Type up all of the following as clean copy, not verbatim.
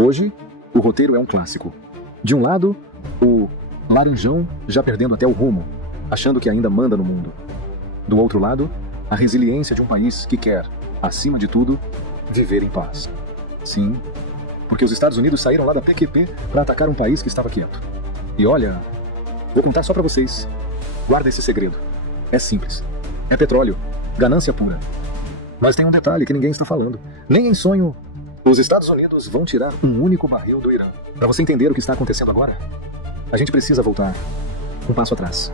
Hoje, o roteiro é um clássico. De um lado, o laranjão já perdendo até o rumo, achando que ainda manda no mundo. Do outro lado, a resiliência de um país que quer, acima de tudo, viver em paz. Sim, porque os Estados Unidos saíram lá da PQP para atacar um país que estava quieto. E olha, vou contar só para vocês. Guarda esse segredo. É simples. É petróleo. Ganância pura. Mas tem um detalhe que ninguém está falando. Nem em sonho, os Estados Unidos vão tirar um único barril do Irã. Para você entender o que está acontecendo agora, a gente precisa voltar um passo atrás.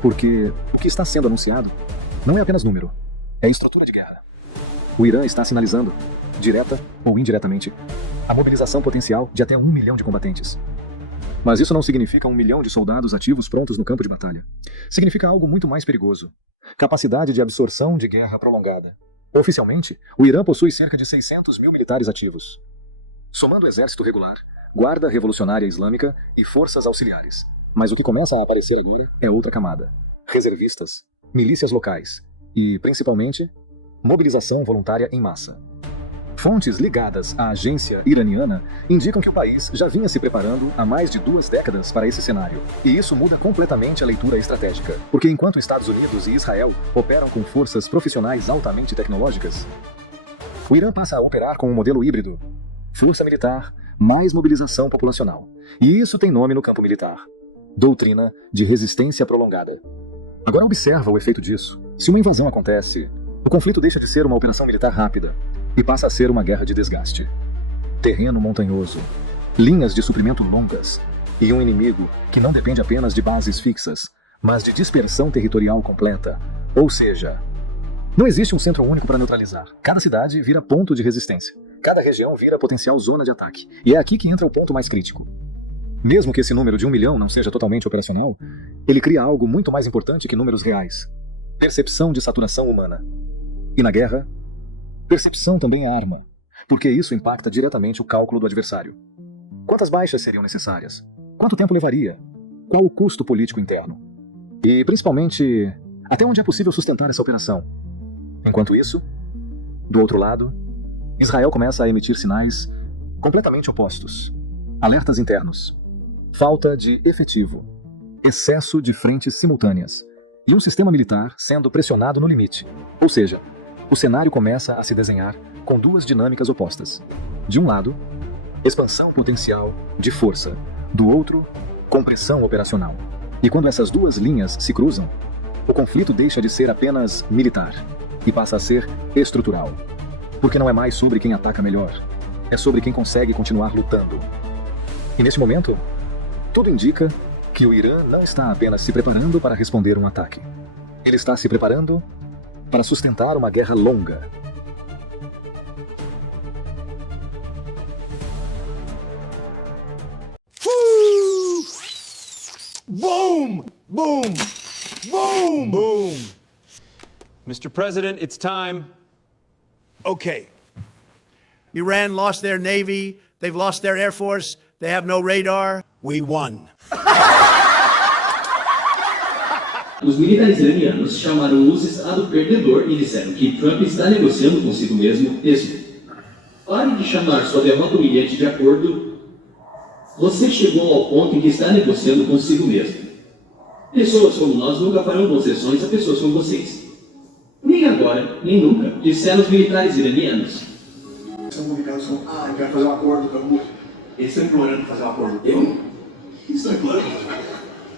Porque o que está sendo anunciado não é apenas número, é estrutura de guerra. O Irã está sinalizando, direta ou indiretamente, a mobilização potencial de até 1 milhão de combatentes. Mas isso não significa 1 milhão de soldados ativos prontos no campo de batalha. Significa algo muito mais perigoso. Capacidade de absorção de guerra prolongada. Oficialmente, o Irã possui cerca de 600 mil militares ativos. Somando o exército regular, guarda revolucionária islâmica e forças auxiliares. Mas o que começa a aparecer agora é outra camada. Reservistas, milícias locais e, principalmente, mobilização voluntária em massa. Fontes ligadas à agência iraniana indicam que o país já vinha se preparando há mais de 2 décadas para esse cenário. E isso muda completamente a leitura estratégica. Porque enquanto Estados Unidos e Israel operam com forças profissionais altamente tecnológicas, o Irã passa a operar com um modelo híbrido. Força militar, mais mobilização populacional. E isso tem nome no campo militar. Doutrina de resistência prolongada. Agora observa o efeito disso. Se uma invasão acontece, o conflito deixa de ser uma operação militar rápida e passa a ser uma guerra de desgaste. Terreno montanhoso, linhas de suprimento longas e um inimigo que não depende apenas de bases fixas, mas de dispersão territorial completa. Ou seja, não existe um centro único para neutralizar. Cada cidade vira ponto de resistência. Cada região vira potencial zona de ataque. E é aqui que entra o ponto mais crítico. Mesmo que esse número de 1 milhão não seja totalmente operacional, ele cria algo muito mais importante que números reais. Percepção de saturação humana. E na guerra, percepção também é arma, porque isso impacta diretamente o cálculo do adversário. Quantas baixas seriam necessárias? Quanto tempo levaria? Qual o custo político interno? E, principalmente, até onde é possível sustentar essa operação? Enquanto isso, do outro lado, Israel começa a emitir sinais completamente opostos. Alertas internos, falta de efetivo, excesso de frentes simultâneas e um sistema militar sendo pressionado no limite. Ou seja, o cenário começa a se desenhar com 2 dinâmicas opostas. De um lado, expansão potencial de força. Do outro, compressão operacional. E quando essas 2 linhas se cruzam, o conflito deixa de ser apenas militar e passa a ser estrutural. Porque não é mais sobre quem ataca melhor, é sobre quem consegue continuar lutando. E nesse momento, tudo indica que o Irã não está apenas se preparando para responder um ataque. Ele está se preparando para sustentar uma guerra longa. Boom! Boom! Boom! Boom! Mr. President, it's time. Okay. Iran lost their navy, they've lost their air force, they have no radar. We won. Os militares iranianos chamaram o Estado perdedor e disseram que Trump está negociando consigo mesmo. Pare de chamar sua derrota humilhante de acordo. Você chegou ao ponto em que está negociando consigo mesmo. Pessoas como nós nunca farão concessões a pessoas como vocês. Nem agora, nem nunca, disseram os militares iranianos. São comunicados com, eu quero fazer um acordo com a Rússia. Eles estão implorando fazer um acordo. Eu? Estão implorando.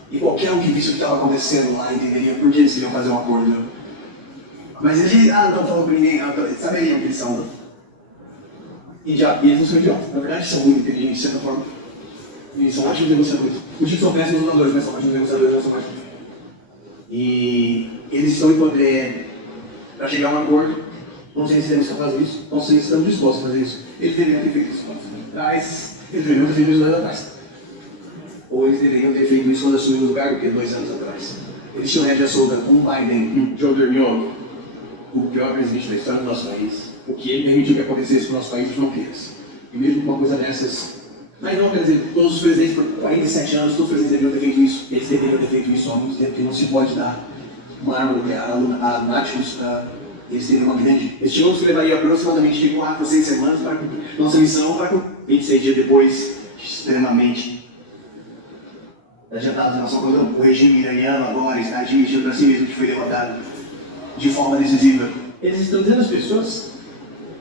E qualquer um que visse o que estava acontecendo lá entenderia por que eles queriam fazer um acordo. Mas eles não estão falando com ninguém, eles saberiam que eles são. E eles não são idiotas. Na verdade, são muito inteligentes, de certa forma. E são ótimos negociadores. Os tipos são péssimos lutadores, mas são ótimos negociadores, não são ótimos. E eles estão em poder para chegar a um acordo. Não sei se eles estão fazendo isso, não sei se estão dispostos a fazer isso. Eles deveriam ter feito isso atrás, eles deveriam ter feito isso 2 anos atrás. Ou eles deveriam ter feito isso quando assumiram o lugar, do que 2 anos atrás. Eles tinham rédea solta com o Biden, Joe Dormiolo, o pior presidente da história do nosso país. O que ele permitiu que acontecesse no nosso país, não fez. E mesmo com uma coisa dessas. Mas não, quer dizer, todos os presidentes por 47 anos, todos os presidentes deveriam ter feito isso. Eles deveriam ter feito isso há muito tempo, porque não se pode dar uma arma nuclear a náticos. Eles teriam uma grande. Estimamos que levaria aproximadamente de 4 a 6 semanas para cumprir nossa missão para 26 dias depois, extremamente adiantados em relação quando o regime iraniano agora está admitindo para si mesmo que foi derrotado de forma decisiva. Eles estão dizendo às pessoas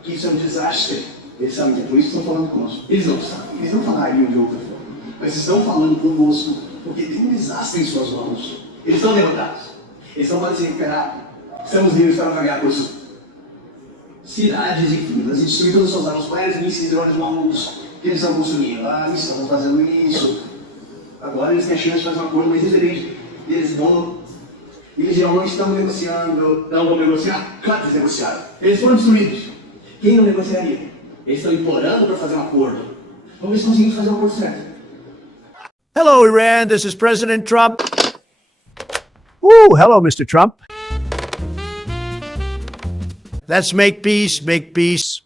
que isso é um desastre. Eles sabem que é por isso que estão falando conosco. Eles não sabem, eles não falariam de outra forma. Mas estão falando conosco porque tem um desastre em suas mãos. Eles estão derrotados. Eles não podem se recuperar. Estamos livres para pagar por cidades e vilas e destruir todas as suas armas nucleares, mísseis, drones malucos que eles estão construindo. Ah, eles estão fazendo isso. Agora eles têm a chance de fazer uma coisa mais diferente. Eles não estão negociando. Não vão negociar? Claro que eles negociaram. Eles foram destruídos. Quem não negociaria? Eles estão implorando para fazer um acordo. Vamos ver se conseguimos fazer um acordo certo. Hello, Iran. This is President Trump. Ooh, hello, Mr. Trump. Let's make peace, make peace.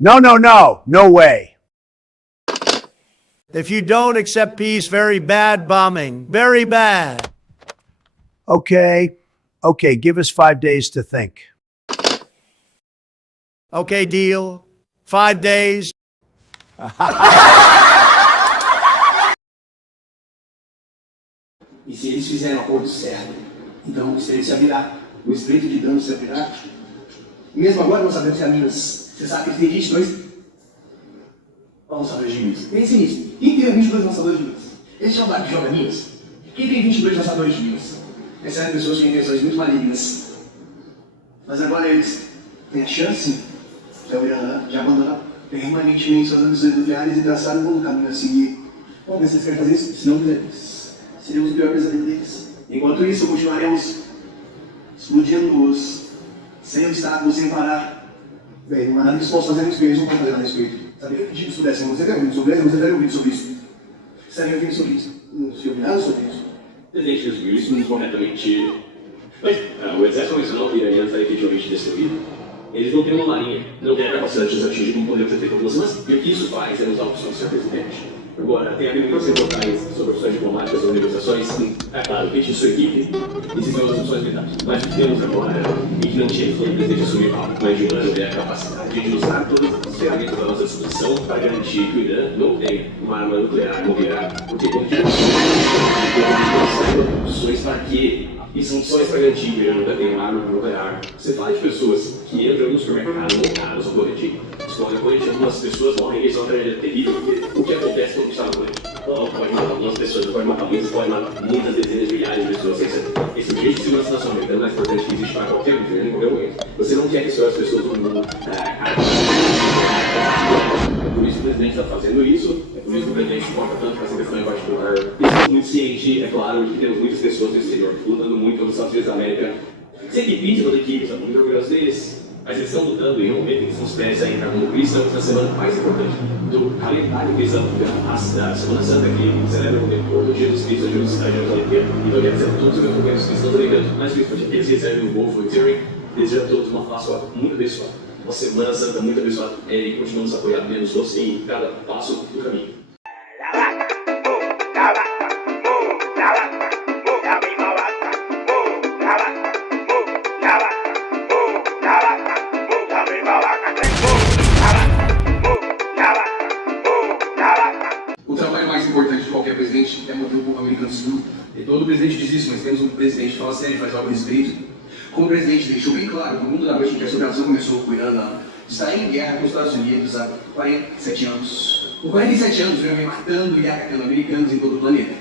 No, no, no. No way. If you don't accept peace, very bad bombing. Very bad. Okay. Okay, give us 5 days to think. Okay, deal. 5 days. E se eles fizerem o acordo certo, então o estreito se abrirá. O estreito de dano se abrirá. E mesmo agora não sabemos se há minas. Você sabe que eles têm 22 lançadores de minas. Pense nisso. Quem tem 22 lançadores de minas? Esse é o bar que joga minas? Quem tem 22 lançadores de minas? Essas são pessoas que têm intenções muito malignas. Mas agora eles têm a chance de abandonar permanentemente suas ambições nucleares e traçar um bom caminho a seguir. Vamos ver se eles querem fazer isso. Se não fizermos, seremos o pior pesadelo deles. Enquanto isso, continuaremos explodindo-os sem obstáculos, sem parar. Bem, não há nada que possa fazer isso, eles não podem fazer nada a respeito. Sabia que se pudessem, você tem ouvido sobre isso? Você tem ouvido sobre isso? Você tem ouvido sobre isso? Não se ouviu nada sobre isso? O presidente resumiu isso corretamente. Mas o exército nacional iraniano está efetivamente destruído. Eles não têm uma marinha, não têm a capacidade de atingir como poderiam ter feito algumas semanas. E o que isso faz é usar opções de ser presidente. Agora, tem havido muitas reportagens sobre opções diplomáticas ou negociações. É claro, que sua equipe existem outras opções militares. Mas o que temos agora, e que não tinha foi o presidente assumir mais de um ano, é a capacidade de usar todas as ferramentas da nossa disposição para garantir que o Irã não tem uma arma nuclear nuclear. Porque quando tiver opções para quê? E são opções para garantir que o Irã nunca tem uma arma nuclear. Você fala de pessoas que entram no supermercado montadas no colete. Escolhem o colete, algumas pessoas morrem e isso é uma tragédia terrível, porque o que acontece quando está no colete? Pode matar algumas pessoas, pode matar muitas, pode matar muitas dezenas de milhares de pessoas. Esse direito de segurança nacional é mais importante que existe para qualquer governo, em qualquer momento. Você não quer que as pessoas do mundo. É por isso que o presidente está fazendo isso, é por isso que o presidente se importa tanto com essa questão em particular. Isso é muito ciente, é claro, de que temos muitas pessoas no exterior lutando muito pelos Estados Unidos da América. Sem equipe, toda equipe, estamos muito orgulhosos deles. Mas eles estão lutando em um momento em que são os pés a entrar no Cristo, na semana mais importante do calendário cristão, da Semana Santa, que celebra o tempo todo, o dia dos Cristos, o dia dos Olimpíadas. Então, quer dizer, todos os meus cristãos lembrando, mas principalmente aqueles que recebem o Golfo e Turing, desejam a todos uma Páscoa muito abençoada, uma Semana Santa muito abençoada, e continuamos apoiando menos doce em cada passo do caminho. O trabalho mais importante de qualquer presidente é manter o povo americano seguro. E todo presidente diz isso, mas temos um presidente que fala sério e faz algo a respeito. Como o presidente deixou bem claro no mundo da noite em que essa operação começou com o Irã, está em guerra com os Estados Unidos há 47 anos. Por 47 anos, o Irã vem matando e atacando americanos em todo o planeta.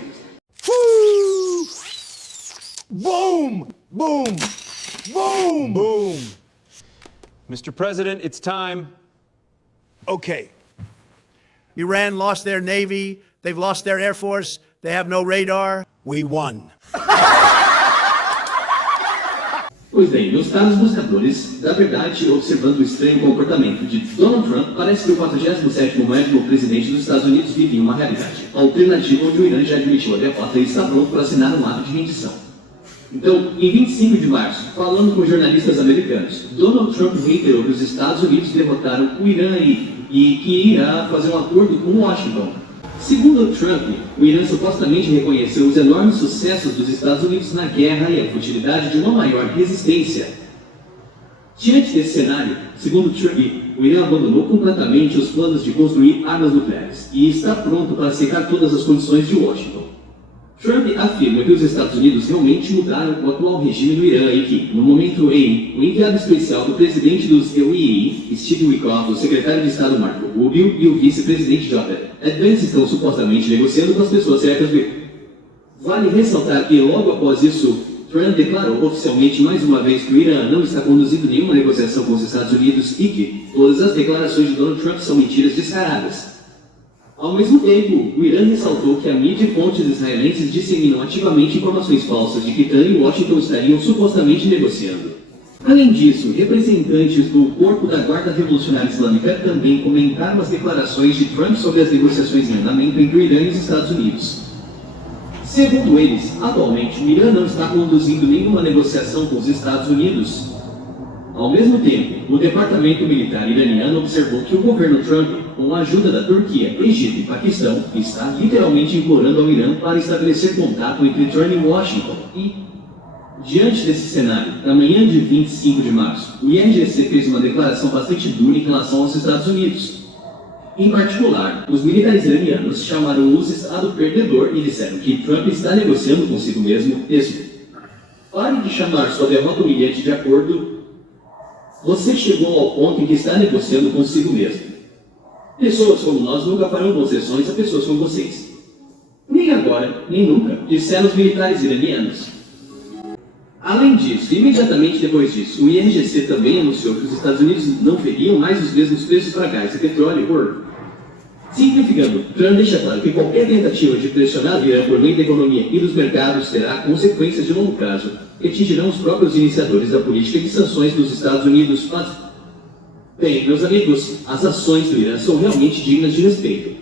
Boom! Boom! Boom! Boom! Mr. President, it's time. Okay. Iran lost their navy. They've lost their air force. They have no radar. We won. Pois bem, meus caros buscadores da verdade, observando o estranho comportamento de Donald Trump, parece que o 47º médico presidente dos Estados Unidos vive em uma realidade alternativa onde o Irã já admitiu a derrota e está pronto para assinar um ato de rendição. Então, em 25 de março, falando com jornalistas americanos, Donald Trump reiterou que os Estados Unidos derrotaram o Irã e que irá fazer um acordo com Washington. Segundo Trump, o Irã supostamente reconheceu os enormes sucessos dos Estados Unidos na guerra e a futilidade de uma maior resistência. Diante desse cenário, segundo Trump, o Irã abandonou completamente os planos de construir armas nucleares e está pronto para aceitar todas as condições de Washington. Trump afirma que os Estados Unidos realmente mudaram o atual regime do Irã e que, no momento em, o enviado especial do presidente dos EUII, Steve Witkoff, o secretário de Estado Marco Rubio e o vice-presidente J. Vance estão supostamente negociando com as pessoas certas do Irã. Vale ressaltar que, logo após isso, Trump declarou oficialmente mais uma vez que o Irã não está conduzindo nenhuma negociação com os Estados Unidos e que todas as declarações de Donald Trump são mentiras descaradas. Ao mesmo tempo, o Irã ressaltou que a mídia e fontes israelenses disseminam ativamente informações falsas de que Teherã e Washington estariam supostamente negociando. Além disso, representantes do Corpo da Guarda Revolucionária Islâmica também comentaram as declarações de Trump sobre as negociações em andamento entre o Irã e os Estados Unidos. Segundo eles, atualmente o Irã não está conduzindo nenhuma negociação com os Estados Unidos. Ao mesmo tempo, o Departamento Militar iraniano observou que o governo Trump, com a ajuda da Turquia, Egito e Paquistão, está literalmente implorando ao Irã para estabelecer contato entre Trump e Washington. E, diante desse cenário, na manhã de 25 de março, o IRGC fez uma declaração bastante dura em relação aos Estados Unidos. Em particular, os militares iranianos chamaram o Estado perdedor e disseram que Trump está negociando consigo mesmo. Pare de chamar sua derrota humilhante de acordo. Você chegou ao ponto em que está negociando consigo mesmo. Pessoas como nós nunca farão concessões a pessoas como vocês. Nem agora, nem nunca, disseram os militares iranianos. Além disso, imediatamente depois disso, o IRGC também anunciou que os Estados Unidos não veriam mais os mesmos preços para gás e petróleo e ouro. Simplificando, Trump deixa claro que qualquer tentativa de pressionar o Irã por meio da economia e dos mercados terá consequências de longo prazo, que atingirão os próprios iniciadores da política de sanções dos Estados Unidos. Mas, bem, meus amigos, as ações do Irã são realmente dignas de respeito.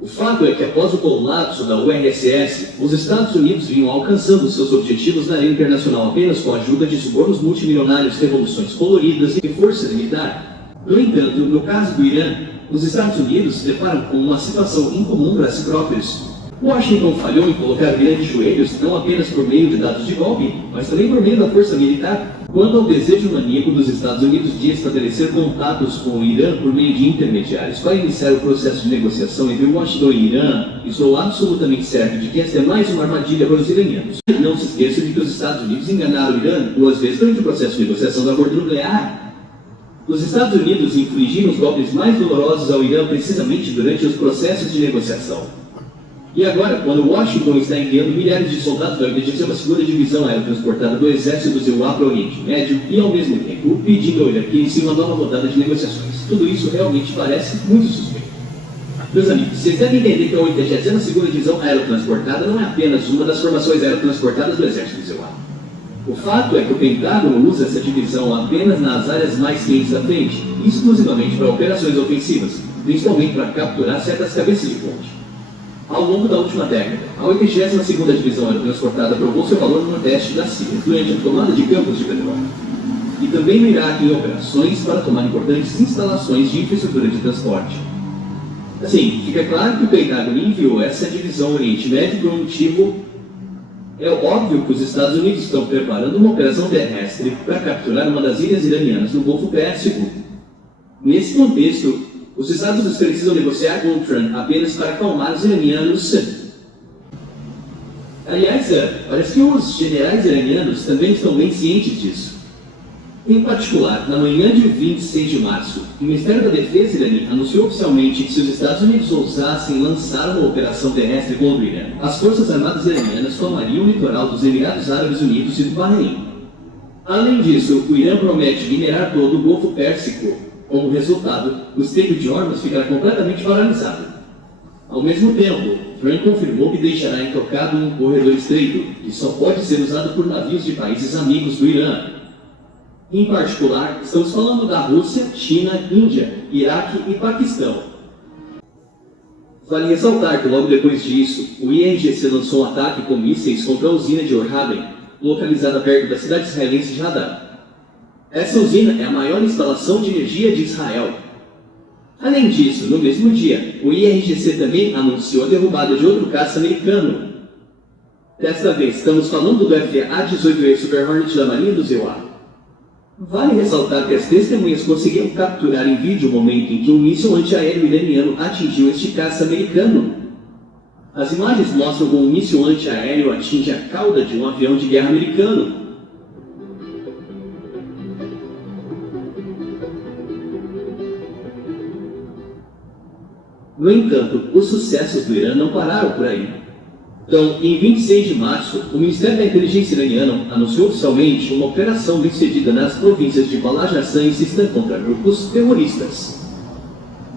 O fato é que após o colapso da URSS, os Estados Unidos vinham alcançando seus objetivos na arena internacional apenas com a ajuda de subornos multimilionários, revoluções coloridas e força militar. No entanto, no caso do Irã, os Estados Unidos se deparam com uma situação incomum para si próprios. Washington falhou em colocar o Irã de joelhos não apenas por meio de dados de golpe, mas também por meio da força militar. Quanto ao desejo maníaco dos Estados Unidos de estabelecer contatos com o Irã por meio de intermediários para iniciar o processo de negociação entre Washington e Irã, estou absolutamente certo de que esta é mais uma armadilha para os iranianos. Não se esqueça de que os Estados Unidos enganaram o Irã 2 vezes durante o processo de negociação do acordo nuclear. Os Estados Unidos infligiram os golpes mais dolorosos ao Irã precisamente durante os processos de negociação. E agora, quando Washington está enviando milhares de soldados para a 22ª Divisão Aerotransportada do Exército do ZEUA para o Oriente Médio e, ao mesmo tempo, pedindo ao Irã que inicie uma nova rodada de negociações, tudo isso realmente parece muito suspeito. Meus amigos, vocês devem entender que a 82ª Divisão Aerotransportada não é apenas uma das formações aerotransportadas do Exército do ZEUA. O fato é que o Pentágono usa essa divisão apenas nas áreas mais quentes da frente, exclusivamente para operações ofensivas, principalmente para capturar certas cabeças de ponte. Ao longo da última década, a 82ª Divisão Aerotransportada provou seu valor no nordeste da Síria durante a tomada de campos de petróleo. E também no Iraque em operações para tomar importantes instalações de infraestrutura de transporte. Assim, fica claro que o Pentágono enviou essa divisão ao Oriente Médio por um motivo. É óbvio que os Estados Unidos estão preparando uma operação terrestre para capturar uma das ilhas iranianas no Golfo Pérsico. Nesse contexto, os Estados Unidos precisam negociar com o Trump apenas para acalmar os iranianos. Aliás, parece que os generais iranianos também estão bem cientes disso. Em particular, na manhã de 26 de março, o Ministério da Defesa iraniano anunciou oficialmente que se os Estados Unidos ousassem lançar uma operação terrestre contra o Irã, as Forças Armadas iranianas tomariam o litoral dos Emirados Árabes Unidos e do Bahrein. Além disso, o Irã promete minerar todo o Golfo Pérsico. Como resultado, o Estreito de Hormuz ficará completamente paralisado. Ao mesmo tempo, Trump confirmou que deixará intocado um corredor estreito, que só pode ser usado por navios de países amigos do Irã. Em particular, estamos falando da Rússia, China, Índia, Iraque e Paquistão. Vale ressaltar que logo depois disso, o IRGC lançou um ataque com mísseis contra a usina de Orhaben, localizada perto da cidade israelense de Hadar. Essa usina é a maior instalação de energia de Israel. Além disso, no mesmo dia, o IRGC também anunciou a derrubada de outro caça americano. Desta vez, estamos falando do FA-18E Super Hornet da Marinha do ZEUA. Vale ressaltar que as testemunhas conseguiram capturar em vídeo o momento em que um míssil antiaéreo iraniano atingiu este caça americano. As imagens mostram como um míssil antiaéreo atinge a cauda de um avião de guerra americano. No entanto, os sucessos do Irã não pararam por aí. Então, em 26 de março, o Ministério da Inteligência iraniano anunciou oficialmente uma operação bem-sucedida nas províncias de Balajassan e Sistan contra grupos terroristas.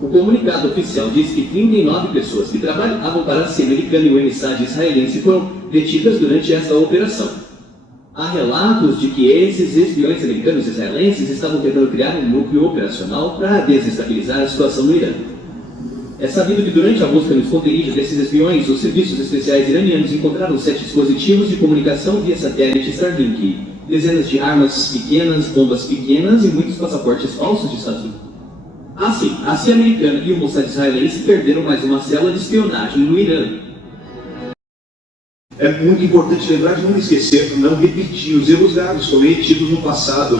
O comunicado oficial diz que 39 pessoas que trabalhavam para a CIA americana e o emissário israelense foram detidas durante essa operação. Há relatos de que esses espiões americanos e israelenses estavam tentando criar um núcleo operacional para desestabilizar a situação no Irã. É sabido que durante a busca no esconderijo desses espiões, os serviços especiais iranianos encontraram 7 dispositivos de comunicação via satélite Starlink, dezenas de armas pequenas, bombas pequenas e muitos passaportes falsos de Estados Unidos. Assim, a CIA americana e o Mossad israelense perderam mais uma célula de espionagem no Irã. É muito importante lembrar de não esquecer, não repetir os erros graves cometidos no passado.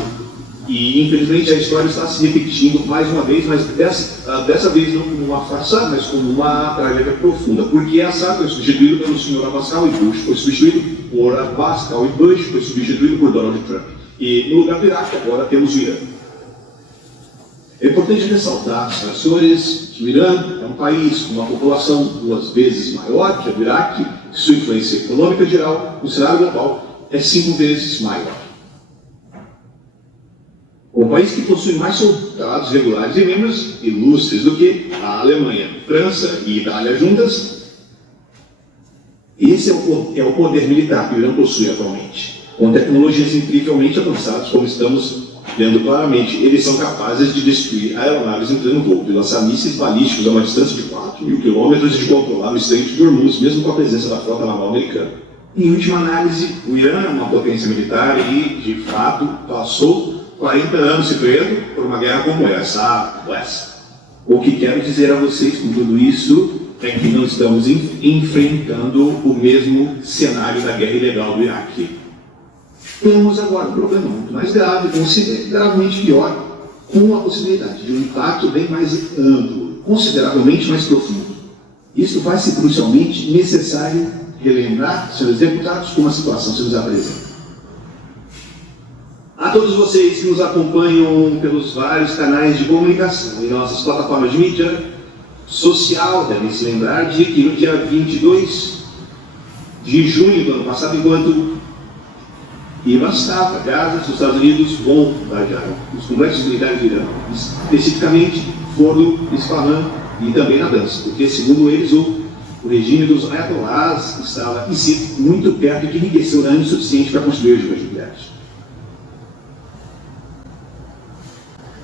E, infelizmente, a história está se repetindo mais uma vez, mas dessa vez não como uma farsa, mas como uma tragédia profunda. Porque Assad foi substituído pelo Sr. Abbas e Bush, foi substituído por Abbas e Bush, foi substituído por Donald Trump. E no lugar do Iraque, agora temos o Irã. É importante ressaltar, senhoras e senhores, que o Irã é um país com uma população 2 vezes maior que a do Iraque, que sua influência econômica geral no cenário global é 5 vezes maior. Um país que possui mais soldados regulares e membros ilustres do que a Alemanha, França e Itália juntas. Esse é o poder militar que o Irã possui atualmente. Com tecnologias incrivelmente avançadas, como estamos vendo claramente, eles são capazes de destruir aeronaves em pleno voo, de lançar mísseis balísticos a uma distância de 4.000 quilômetros e de controlar o estreito de Hormuz, mesmo com a presença da frota naval americana. Em última análise, o Irã é uma potência militar e, de fato, passou 40 anos se vendo por uma guerra como essa. O que quero dizer a vocês com tudo isso é que não estamos enfrentando o mesmo cenário da guerra ilegal do Iraque. Temos agora um problema muito mais grave, consideravelmente pior, com a possibilidade de um impacto bem mais amplo, consideravelmente mais profundo. Isso vai ser crucialmente necessário relembrar, senhores deputados, como a situação se nos apresenta. A todos vocês que nos acompanham pelos vários canais de comunicação e nossas plataformas de mídia social, devem se lembrar de que no dia 22 de junho do ano passado, enquanto Irã estava, Gaza, os Estados Unidos bombardearam os complexos militares do Irã, especificamente Fordo, Isfahan e também Natanz, porque, segundo eles, o regime dos ayatollahs estava em si muito perto de enriquecer urânio suficiente para construir armas nucleares.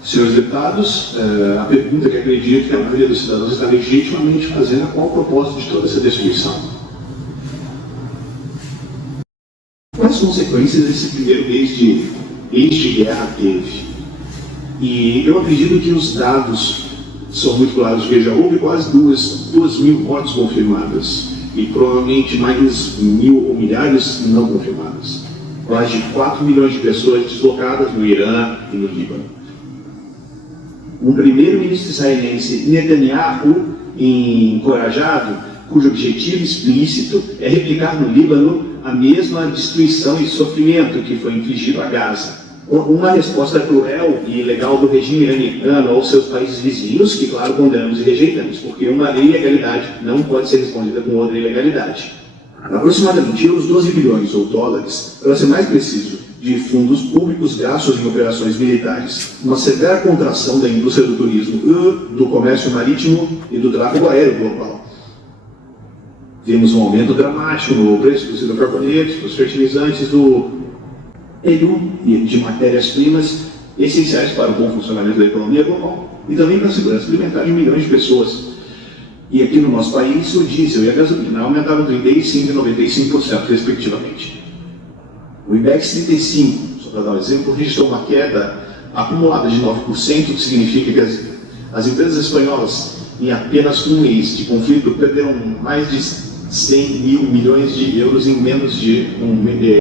Senhores deputados, a pergunta que acredito que a maioria dos cidadãos está legitimamente fazendo é qual o propósito de toda essa destruição. Quais consequências esse primeiro mês de guerra teve? E eu acredito que os dados são muito claros. Veja, houve quase 2.000 mortes confirmadas e provavelmente mais 1.000 ou milhares não confirmadas. Mais de 4 milhões de pessoas deslocadas no Irã e no Líbano. O primeiro-ministro israelense Netanyahu, encorajado, cujo objetivo explícito é replicar no Líbano a mesma destruição e sofrimento que foi infligido a Gaza. Uma resposta cruel e ilegal do regime iraniano aos seus países vizinhos, que, claro, condenamos e rejeitamos, porque uma ilegalidade não pode ser respondida com outra ilegalidade. Aproximadamente uns 12 bilhões ou dólares, para ser mais preciso, de fundos públicos gastos em operações militares, uma severa contração da indústria do turismo, do comércio marítimo e do tráfego aéreo global. Vimos um aumento dramático no preço dos hidrocarbonetos, dos fertilizantes, e de matérias-primas essenciais para o bom funcionamento da economia global e também para a segurança alimentar de milhões de pessoas. E aqui no nosso país, o diesel e a gasolina aumentaram 35% e 95%, respectivamente. O IBEX 35, só para dar um exemplo, registrou uma queda acumulada de 9%, o que significa que as empresas espanholas, em apenas um mês de conflito, perderam mais de 100 mil milhões de euros em menos de um mês.